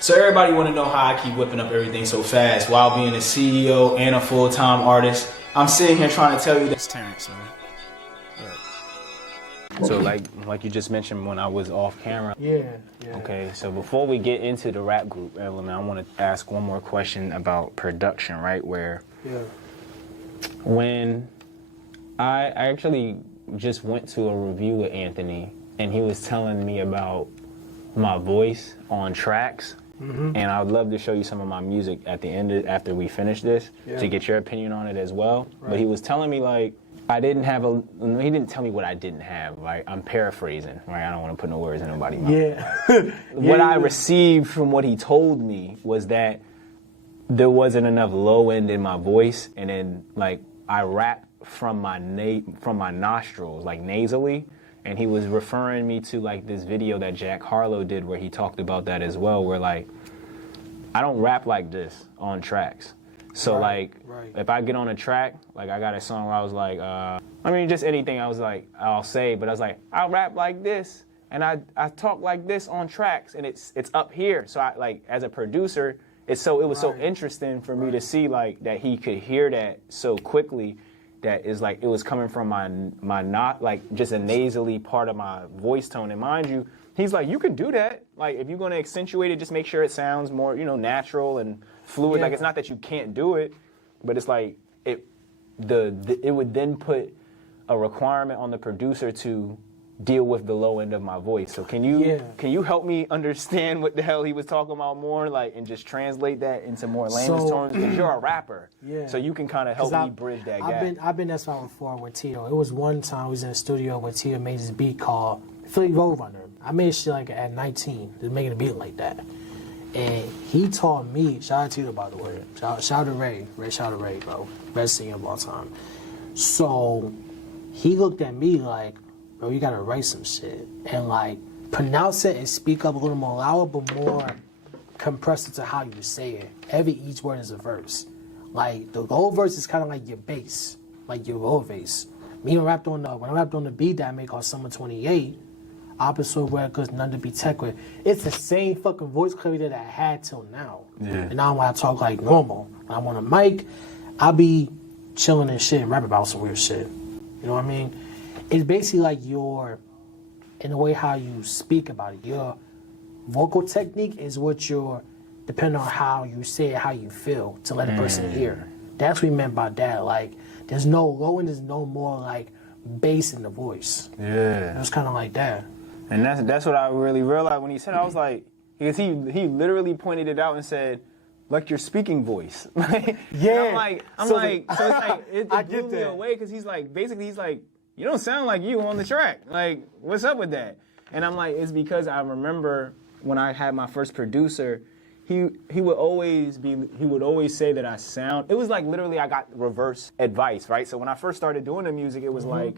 So everybody want to know how I keep whipping up everything so fast while being a CEO and a full-time artist. I'm sitting here trying to tell you that. Terrence, man. So like you just mentioned when I was off camera. Yeah. Okay, so before we get into the rap group element, I want to ask one more question about production, right? Where when I actually just went to a review with Anthony, and he was telling me about my voice on tracks. And I would love to show you some of my music at the end after we finish this to get your opinion on it as well. Right. But he was telling me like he didn't tell me what I didn't have. Like I'm paraphrasing, right? I don't want to put no words in nobody's mouth. Yeah. What I received from what he told me was that there wasn't enough low end in my voice, and then like I rap from my nostrils, like nasally. And he was referring me to like this video that Jack Harlow did where he talked about that as well, where like I don't rap like this on tracks. So if I get on a track, like I got a song where I was like, just anything I was like, I'll say, but I was like, I'll rap like this and I talk like this on tracks and it's up here. So I like as a producer, it was so interesting for me to see like that he could hear that so quickly. That is like, it was coming from my not like just a nasally part of my voice tone. And mind you, he's like, you can do that. Like if you're going to accentuate it, just make sure it sounds more, natural and fluid. Like it's not that you can't do it, but it's like it would then put a requirement on the producer to deal with the low end of my voice. So can you help me understand what the hell he was talking about more, like, and just translate that into more layman's terms? Because you're a rapper, so you can kind of help me bridge that gap. I've been that spot before with Tito. It was one time I was in the studio where Tito made this beat called Philly Road Runner. I made shit like at 19, just making a beat like that. And he taught me, shout out to Tito by the way, shout out to Ray, shout out to Ray, bro, best singer of all time. So he looked at me like, bro, you gotta write some shit and like pronounce it and speak up a little more loud, but more compressed into how you say it. Each word is a verse. Like the low verse is kind of like your bass, like your low bass. When I rapped on the beat that I made called Summer 28, opposite records, none to be tech with. It's the same fucking voice clarity that I had till now. Yeah. And now when I talk like normal, when I'm on a mic, I'll be chilling and shit and rap about some weird shit. You know what I mean? It's basically like in the way how you speak about it. Your vocal technique is what depending on how you say it, how you feel, to let a person hear. That's what we meant by that. Like, there's no low and there's no more like bass in the voice. Yeah. It was kind of like that. And that's what I really realized when he said it. I was like, because he literally pointed it out and said, like your speaking voice. Yeah. So it's like, it blew me away because he's like, you don't sound like you on the track. Like, what's up with that? And I'm like, it's because I remember when I had my first producer, he would always say that I sound, it was like literally I got reverse advice, right? So when I first started doing the music, it was like,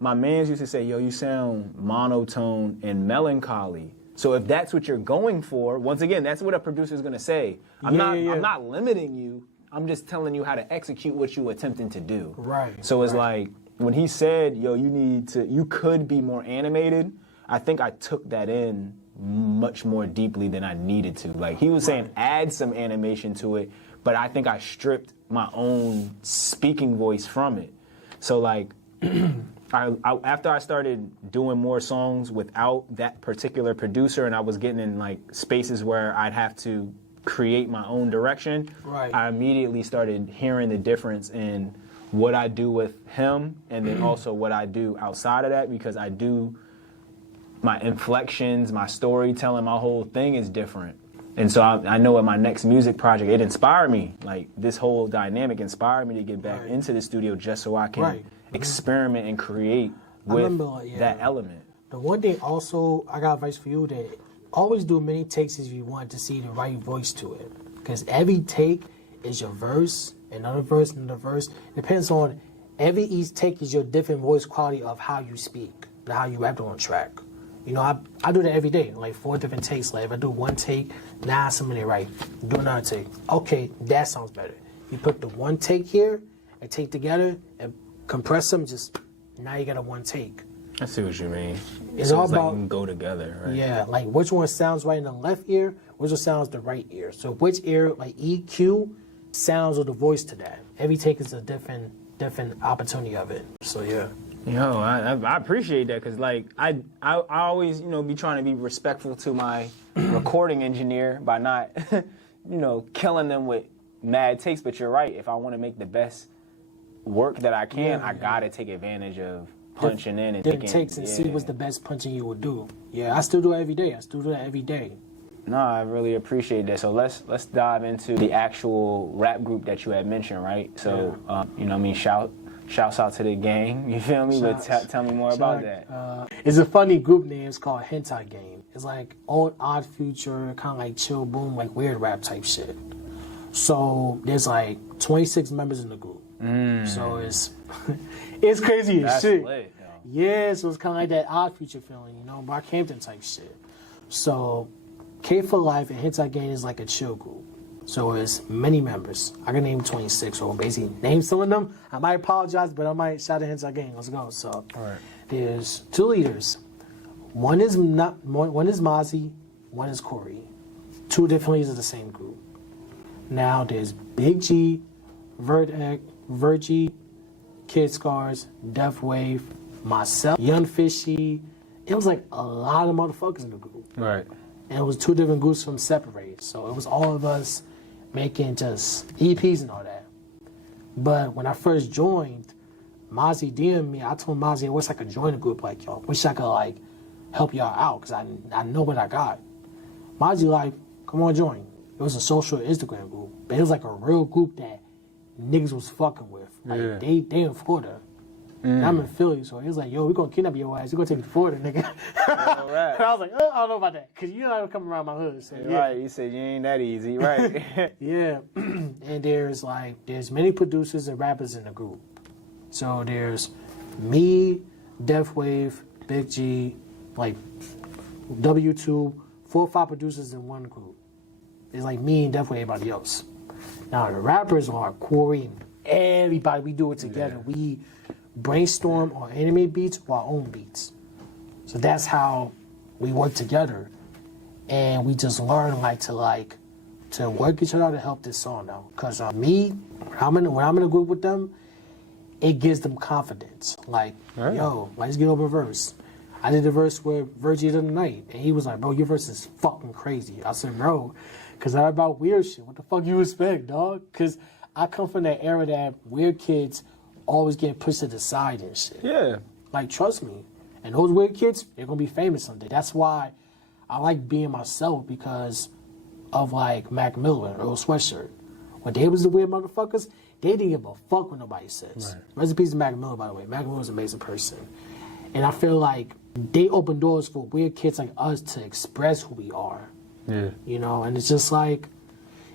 my mans used to say, yo, you sound monotone and melancholy. So if that's what you're going for, once again, that's what a producer's gonna say. I'm not limiting you. I'm just telling you how to execute what you're attempting to do. Right. So it's like, when he said, yo, you could be more animated, I think I took that in much more deeply than I needed to. Like, he was saying add some animation to it, but I think I stripped my own speaking voice from it. So, like, after I started doing more songs without that particular producer and I was getting in, like, spaces where I'd have to create my own direction, I immediately started hearing the difference in what I do with him, and then also what I do outside of that, because I do my inflections, my storytelling, my whole thing is different. And so I know in my next music project, it inspired me. Like, this whole dynamic inspired me to get back into the studio just so I can experiment and create with that element. The one thing also, I got advice for you, that always do many takes if you want to see the right voice to it. Because every take is your verse, another verse. It depends on each take is your different voice quality of how you speak, how you rap on track. You know, I do that every day, like 4 different takes. Like if I do one take, now somebody right, do another take. Okay, that sounds better. You put the one take here and take together and compress them, now you got a one take. I see what you mean. It's so all it's about like you can go together, right? Yeah, like which one sounds right in the left ear, which one sounds the right ear. So which ear, like EQ, sounds with the voice to that. Every take is a different opportunity of it. So yeah. Yo, I appreciate that because like I always be trying to be respectful to my recording engineer by not killing them with mad takes. But you're right. If I want to make the best work that I can, I gotta take advantage of punching in and different takes and see what's the best punching you will do. Yeah, I still do it every day. I still do that every day. No, I really appreciate that. So let's dive into the actual rap group that you had mentioned, right? So shouts out to the gang. You feel me? But tell me more about that. It's a funny group name. It's called Hentai Game. It's like old Odd Future, kind of like chill boom, like weird rap type shit. So there's like 26 members in the group. So it's crazy as shit. Lit, yeah, so it's kind of like that Odd Future feeling, Brockhampton type shit. So K for Life and Hentai Game is like a chill group. So it's many members. I can name 26, so basically name some of them. I might apologize, but I might shout out Hentai Game. Let's go. So there's 2 leaders. One is Mozzie, one is Corey. 2 different leaders of the same group. Now there's Big G, Virgie, Kid Scars, Death Wave, myself, Young Fishy. It was like a lot of motherfuckers in the group. Right. And it was 2 different groups from Separate. So it was all of us making just EPs and all that. But when I first joined, Mozzie DM'd me. I told Mozzie I wish I could join a group like y'all. Wish I could like help y'all out because I know what I got. Mozzie like, come on, join. It was a social Instagram group. But it was like a real group that niggas was fucking with. Like they in Florida. And I'm in Philly, so he was like, yo, we're gonna kidnap your ass. We're gonna take you to Florida, nigga. Right. And I was like, I don't know about that. Cause you know I don't come around my hood. So, yeah. Right, you said you ain't that easy, right? Yeah. And there's many producers and rappers in the group. So there's me, Death Wave, Big G, like W2, 4 or 5 producers in one group. It's like me and Death Wave, everybody else. Now the rappers are Corey and everybody. We do it together. Yeah. We brainstorm on anime beats or our own beats. So that's how we work together. And we just learn to work each other out to help this song out. Because when I'm in a group with them, it gives them confidence. Like, yo, let's get over a verse. I did a verse with Virgie the other night, and he was like, bro, your verse is fucking crazy. I said, bro, because I'm about weird shit. What the fuck you expect, dog? Because I come from that era that weird kids always getting pushed to the side and shit. Yeah. Like, trust me. And those weird kids, they're going to be famous someday. That's why I like being myself, because of, like, Mac Miller and Earl Sweatshirt. When they was the weird motherfuckers, they didn't give a fuck what nobody says. Right. Rest in peace to Mac Miller, by the way. Mac Miller's an amazing person. And I feel like they open doors for weird kids like us to express who we are. Yeah. And it's just like,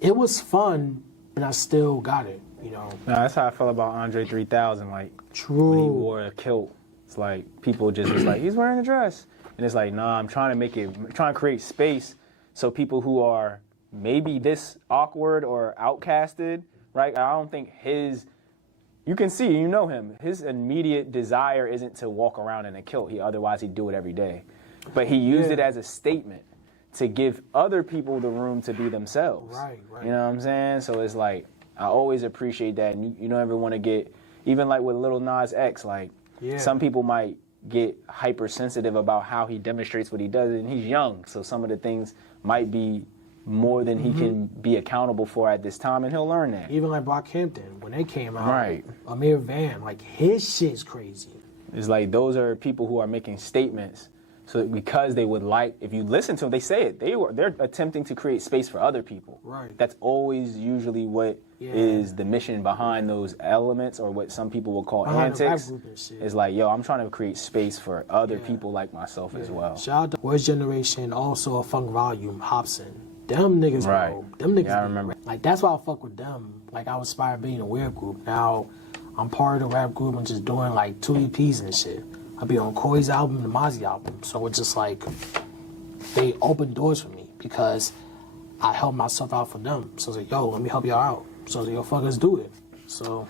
it was fun, but I still got it. No, that's how I felt about Andre 3000. Like, true. When he wore a kilt, it's like people just was like, he's wearing a dress, and it's like, nah, I'm trying to create space so people who are maybe this awkward or outcasted, right? I don't think you can see, you know him. His immediate desire isn't to walk around in a kilt. Otherwise he'd do it every day, but he used it as a statement to give other people the room to be themselves. Right. You know what I'm saying? So it's like, I always appreciate that. And you don't ever want to get, even like with Lil Nas X, like some people might get hypersensitive about how he demonstrates what he does, and he's young. So some of the things might be more than he can be accountable for at this time, and he'll learn that. Even like Brockhampton, when they came out, right. Amir Van, like his shit's crazy. It's like those are people who are making statements. So because they would like, if you listen to them, they say it. They're attempting to create space for other people. Right. That's always usually what is the mission behind those elements, or what some people will call antics. It's like, yo, I'm trying to create space for other people like myself as well. Shout out to Worst Generation, also a Funk Volume, Hobson. Them niggas, bro. Them niggas. Yeah, I remember. Like, that's why I fuck with them. Like, I was inspired being a weird group. Now, I'm part of the rap group and just doing like 2 EPs and shit. I'll be on Corey's album and the Mozzie album. So it's just like, they open doors for me because I help myself out for them. So it's like, yo, let me help y'all out. So it's like, yo, fuck, let's do it. So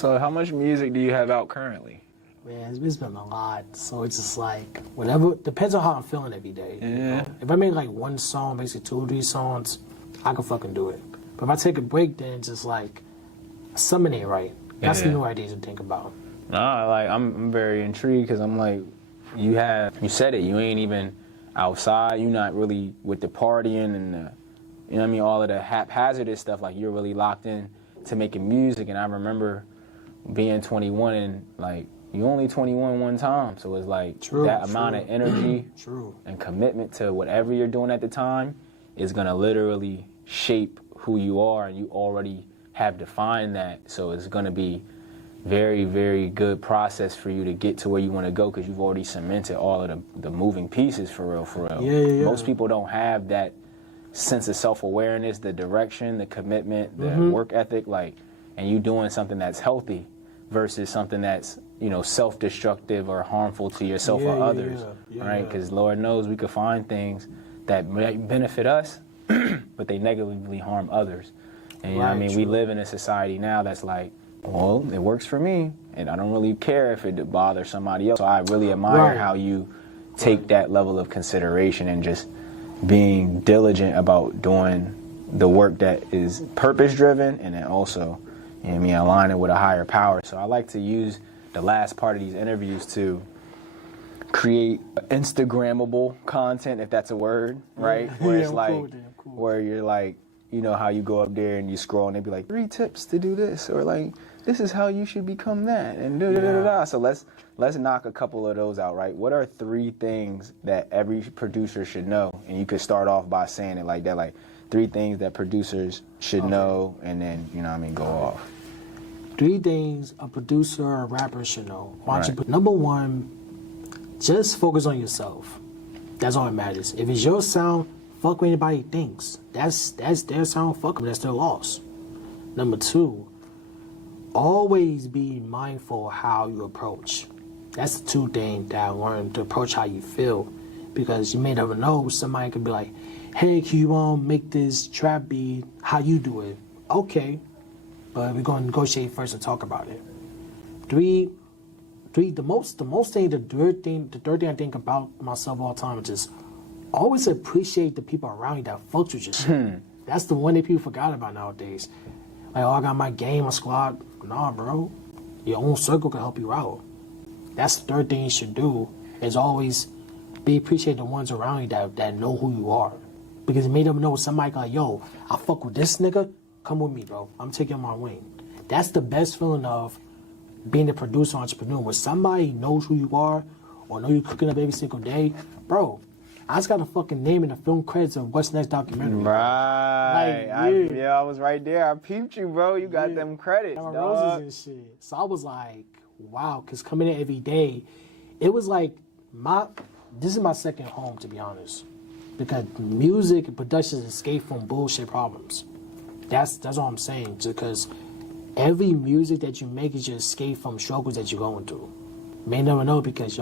how much music do you have out currently? Man, it's been a lot. So it's just like, whatever, depends on how I'm feeling every day. Yeah. You know? If I make like one song, basically 2 or 3 songs, I can fucking do it. But if I take a break, then it's just like, something ain't right. That's the new ideas to think about. Nah, like, I'm very intrigued because I'm like, you said it, you ain't even outside, you're not really with the partying and the, you know what I mean, all of the haphazardous stuff, like you're really locked in to making music. And I remember being 21 and like, you only 21 one time, so it's like that amount of energy and commitment to whatever you're doing at the time is gonna literally shape who you are, and you already have defined that, so it's gonna be very, very good process for you to get to where you want to go because you've already cemented all of the moving pieces for real. Yeah. Most people don't have that sense of self-awareness, the direction, the commitment, the work ethic, like, and you doing something that's healthy versus something that's, you know, self-destructive or harmful to yourself or others, right? Because Lord knows we could find things that might benefit us, but they negatively harm others. And you know what I mean? We live in a society now that's like, well, it works for me, and I don't really care if it bothers somebody else. So I really admire how you take that level of consideration and just being diligent about doing the work that is purpose-driven, and then also, you know what I mean, aligning with a higher power. So I like to use the last part of these interviews to create Instagrammable content, if that's a word, right? Where it's like, where you're like, you know how you go up there and you scroll and they be like 3 tips to do this, or like this is how you should become that, and da. So let's knock a couple of those out, right? What are 3 things that every producer should know? And you could start off by saying it like that, like 3 things that producers should know, and then, you know what I mean, go off. 3 things a producer or a rapper should know. Number 1, just focus on yourself. That's all that matters. If it's your sound, fuck what anybody thinks. That's their sound, fuck them, that's their loss. Number 2, always be mindful how you approach. That's the 2 things that I learned, to approach how you feel. Because you may never know, somebody could be like, hey, can you make this trap beat, how you do it? Okay, but we're going to negotiate first and talk about it. 3, the third thing I think about myself all the time is just always appreciate the people around you that fucks with your shit. That's the one that people forgot about nowadays. Like, oh, I got my game, my squad. Nah, bro. Your own circle can help you out. That's the 3rd thing you should do, is always appreciate the ones around you that know who you are. Because it made them know somebody like, yo, I fuck with this nigga, come with me, bro. I'm taking my wing. That's the best feeling of being a producer, entrepreneur. When somebody knows who you are, or know you cooking up every single day, bro, I just got a fucking name in the film credits of what's next documentary. Right. Like, I was right there. I peeped you, bro. You got them credits, got my dog. roses and shit. So I was like, wow, because coming in every day, it was like, this is my second home, to be honest. Because music and production is escape from bullshit problems. That's all I'm saying. Because every music that you make is your escape from struggles that you're going through. You may never know because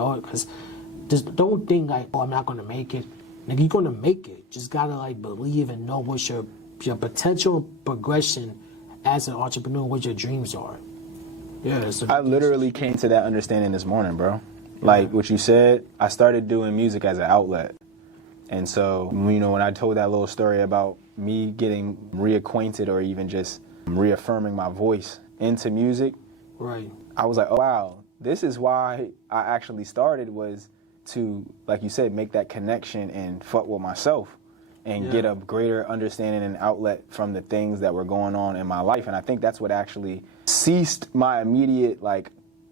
just don't think like, oh, I'm not gonna make it. Nigga, you're gonna make it. Just gotta like believe and know what your potential progression as an entrepreneur, what your dreams are. Yeah, I literally came to that understanding this morning, bro. Like what you said, I started doing music as an outlet. And so, you know, when I told that little story about me getting reacquainted or even just reaffirming my voice into music, right? I was like, oh, wow, this is why I actually started, was to, like you said, make that connection and fuck with myself and get a greater understanding and outlet from the things that were going on in my life. And I think that's what actually ceased my immediate like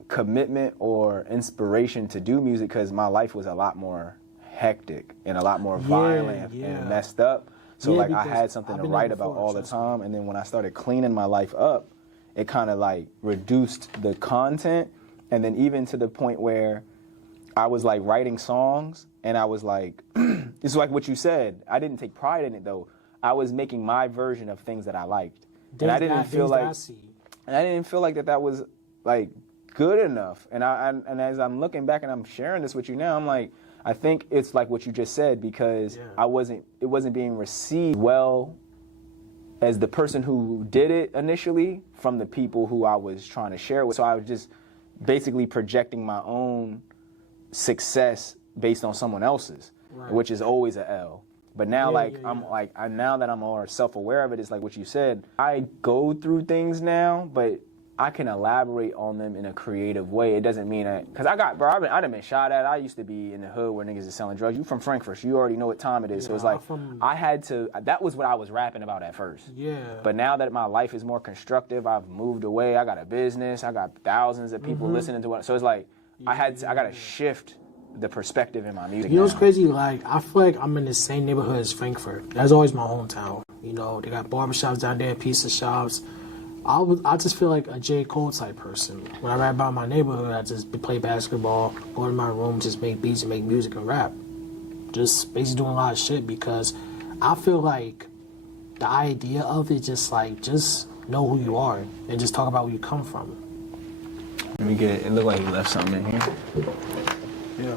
commitment or inspiration to do music, because my life was a lot more hectic and a lot more violent and messed up. So like I had something to write about all the time. And then when I started cleaning my life up, it kind of like reduced the content. And then even to the point where I was like writing songs and I was like, it's like what you said. I didn't take pride in it though. I was making my version of things that I liked. And I didn't feel like that was like good enough. And and as I'm looking back and I'm sharing this with you now, I'm like, I think it's like what you just said, because it wasn't being received well as the person who did it initially from the people who I was trying to share with. So I was just basically projecting my own success based on someone else's, which is always a L. But now, now that I'm more self-aware of it, it's like what you said. I go through things now, but I can elaborate on them in a creative way. It doesn't mean that, because I done been shot at. I used to be in the hood where niggas is selling drugs. You from Frankford, so you already know what time it is. So it's like, that was what I was rapping about at first. Yeah. But now that my life is more constructive, I've moved away, I got a business, I got thousands of people listening to what, so it's like, I got to shift the perspective in my music. You know what's crazy? Like, I feel like I'm in the same neighborhood as Frankford. That's always my hometown. You know, they got barbershops down there, pizza shops. I just feel like a J. Cole type person. When I rap about my neighborhood, I just play basketball, go in my room, just make beats and make music and rap. Just basically doing a lot of shit because I feel like the idea of it just know who you are and just talk about where you come from. Let me get it. It looked like he left something in here. Yeah.